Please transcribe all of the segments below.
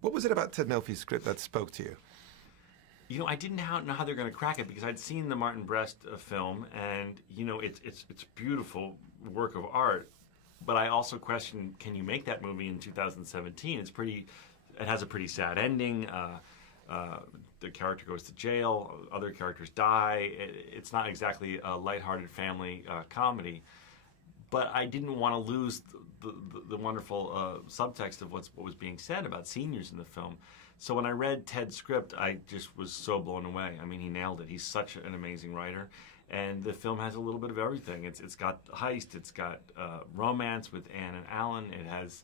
What was it about Ted Melfi's script that spoke to you? You know, I didn't know how they're going to crack it because I'd seen the Martin Brest film, and you know, it's beautiful work of art. But I also questioned, can you make that movie in 2017? It has a pretty sad ending. The character goes to jail. Other characters die. It's not exactly a lighthearted family comedy. But I didn't want to lose the wonderful subtext of what was being said about seniors in the film. So when I read Ted's script, I just was so blown away. I mean, he nailed it. He's such an amazing writer. And the film has a little bit of everything. It's got heist. It's got romance with Anne and Alan. It has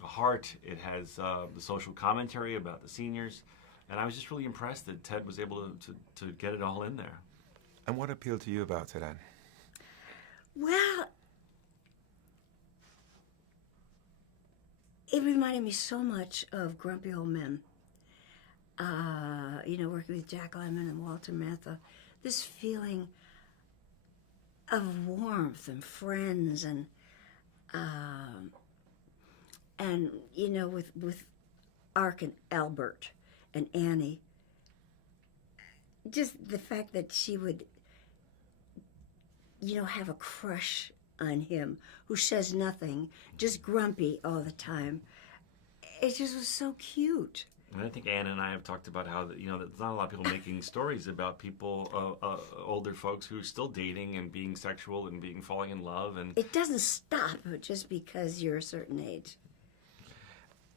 heart. It has the social commentary about the seniors. And I was just really impressed that Ted was able to get it all in there. And what appealed to you about it, Anne? Well, it reminded me so much of Grumpy Old Men. You know, working with Jack Lemmon and Walter Matthau. This feeling of warmth and friends and you know, with Ark and Albert and Annie. Just the fact that she would, you know, have a crush on him, who says nothing, just grumpy all the time. It just was so cute. And I think Anne and I have talked about how, you know, there's not a lot of people making stories about people, older folks who are still dating and being sexual and falling in love. And it doesn't stop just because you're a certain age.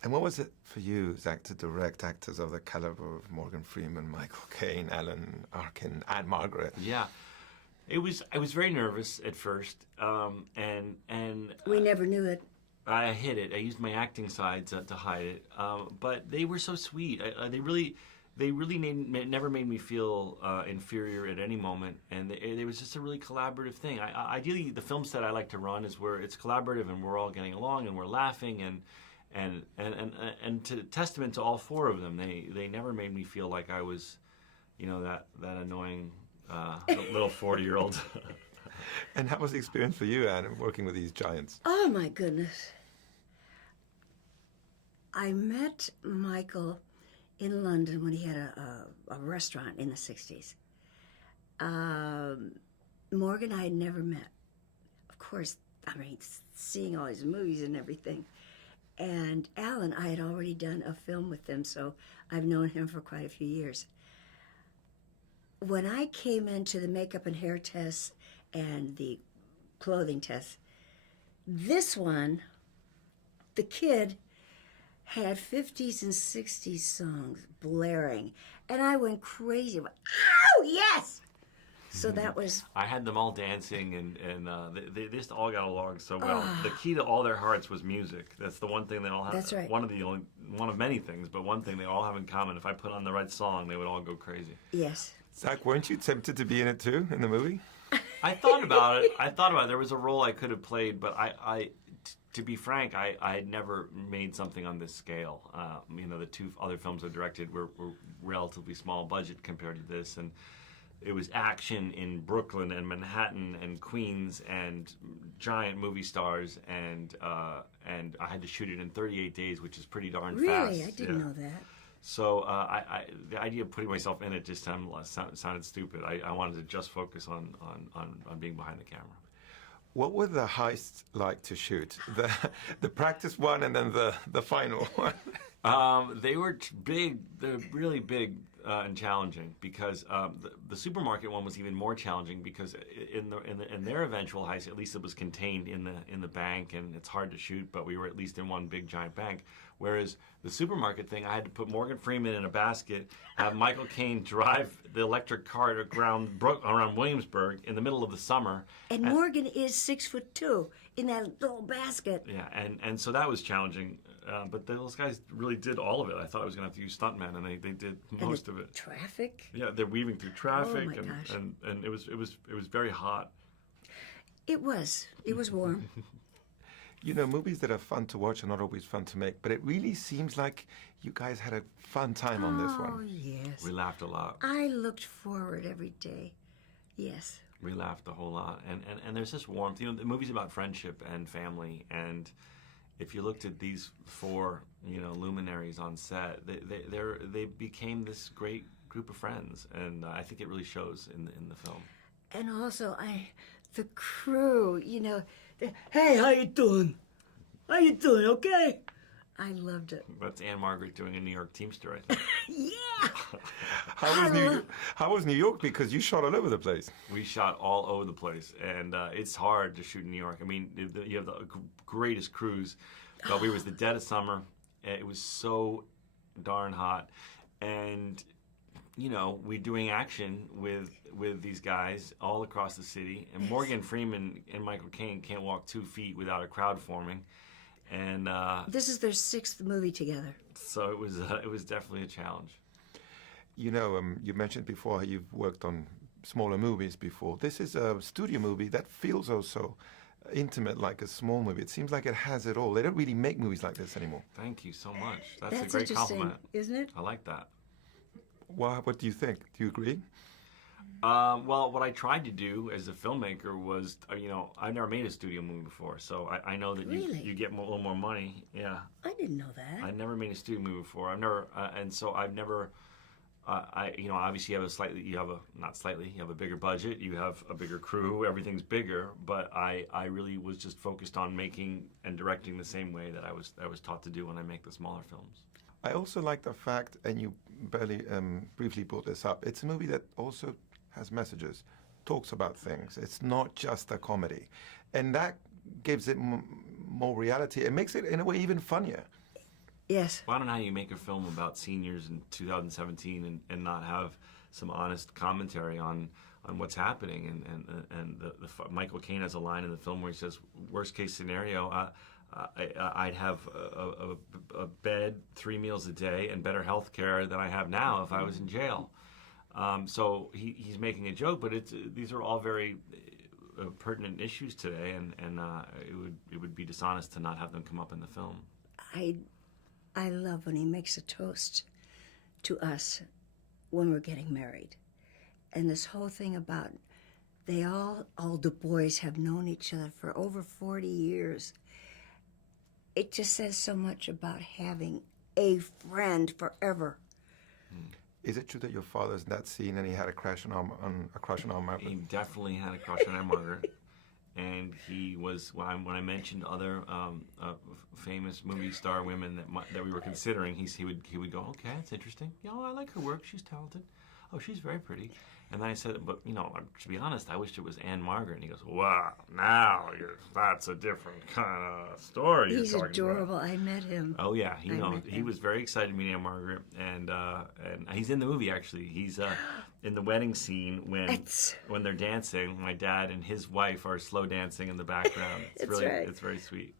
And what was it for you, Zach, to direct actors of the caliber of Morgan Freeman, Michael Caine, Alan Arkin, Ann-Margret? Yeah. I was very nervous at first, and we never knew it. I hid it. I used my acting sides to hide it. But they were so sweet. They really never made me feel inferior at any moment. And it was just a really collaborative thing. Ideally, the film set I like to run is where it's collaborative and we're all getting along and we're laughing and to testament to all four of them, they never made me feel like I was, you know, that annoying little 40-year-old. And how was the experience for you, Anne, working with these giants? Oh, my goodness. I met Michael in London when he had a restaurant in the 60s. Morgan I had never met. Of course, I mean, seeing all his movies and everything. And Alan, I had already done a film with them, so I've known him for quite a few years. When I came into the makeup and hair tests and the clothing tests, this one, the kid, had 50s and 60s songs blaring, and I went crazy. Oh, yes! So that was... I had them all dancing, and they just all got along so well. The key to all their hearts was music. That's the one thing they all have. That's right. One of many things, but one thing they all have in common. If I put on the right song, they would all go crazy. Yes. Zach, weren't you tempted to be in it too, in the movie? I thought about it. There was a role I could have played, but to be frank, I had never made something on this scale. You know, the two other films I directed were relatively small budget compared to this, and it was action in Brooklyn and Manhattan and Queens and giant movie stars, and I had to shoot it in 38 days, which is pretty darn fast. Really? I didn't know that. So the idea of putting myself in it just sounded stupid. I wanted to just focus on being behind the camera. What were the heists like to shoot? The practice one and then the final one? They were big. They're really big and challenging because the supermarket one was even more challenging because in their eventual heist, at least it was contained in the bank, and it's hard to shoot, but we were at least in one big giant bank. Whereas the supermarket thing, I had to put Morgan Freeman in a basket, have Michael Caine drive the electric cart around Williamsburg in the middle of the summer. And Morgan is 6'2" in that little basket. Yeah, and so that was challenging. But those guys really did all of it. I thought I was going to have to use stuntmen, and they did most of it. Traffic. Yeah, they're weaving through traffic, Oh my gosh. and it was very hot. It was warm. You know, movies that are fun to watch are not always fun to make, but it really seems like you guys had a fun time on this one. Oh, yes. We laughed a lot. I looked forward every day. Yes. We laughed a whole lot, and there's this warmth. You know, the movie's about friendship and family, and if you looked at these four, luminaries on set, they became this great group of friends, and I think it really shows in the film. And also, the crew, hey, how you doing? How you doing? Okay. I loved it. That's Ann-Margret doing a New York Teamster, I think. Yeah. How was New York? Because you shot all over the place. We shot all over the place, and it's hard to shoot in New York. I mean, you have the greatest crews, but we was the dead of summer. It was so darn hot, and we're doing action with these guys all across the city. And Morgan Freeman and Michael Caine can't walk 2 feet without a crowd forming. And this is their 6th movie together. So it was definitely a challenge. You mentioned before how you've worked on smaller movies before. This is a studio movie that feels also intimate, like a small movie. It seems like it has it all. They don't really make movies like this anymore. Thank you so much. That's a great interesting, compliment, isn't it? I like that. What do you think? Do you agree? Well, what I tried to do as a filmmaker was, I've never made a studio movie before, so I know that Really? you get a little more money. Yeah, I didn't know that. I never made a studio movie before. I've never, and so I've never. Obviously you have a bigger budget, you have a bigger crew, everything's bigger. But I really was just focused on making and directing the same way that I was taught to do when I make the smaller films. I also like the fact, and you briefly brought this up, it's a movie that also has messages, talks about things. It's not just a comedy. And that gives it more reality. It makes it, in a way, even funnier. Yes. Well, I don't know how you make a film about seniors in 2017 and not have some honest commentary on what's happening. And Michael Caine has a line in the film where he says, worst case scenario, I'd have a bed, 3 meals a day, and better health care than I have now if I was in jail. So he's making a joke, but these are all very pertinent issues today, and it would be dishonest to not have them come up in the film. I love when he makes a toast to us when we're getting married. And this whole thing about all the boys have known each other for over 40 years. It just says so much about having a friend forever. Is it true that your father's in that scene and he had a crush on Ann-Margret? He definitely had a crush on Ann-Margret. And he was, when I mentioned other famous movie star women that we were considering, he would go, okay, that's interesting. I like her work. She's talented. Oh, she's very pretty. And then I said, but to be honest, I wished it was Ann-Margret. And he goes, wow, now that's a different kind of story. He's you're talking adorable. about. I met him. Oh yeah, he was very excited to meet Ann-Margret, and he's in the movie actually. He's in the wedding scene when they're dancing. My dad and his wife are slow dancing in the background. It's Right. It's very sweet.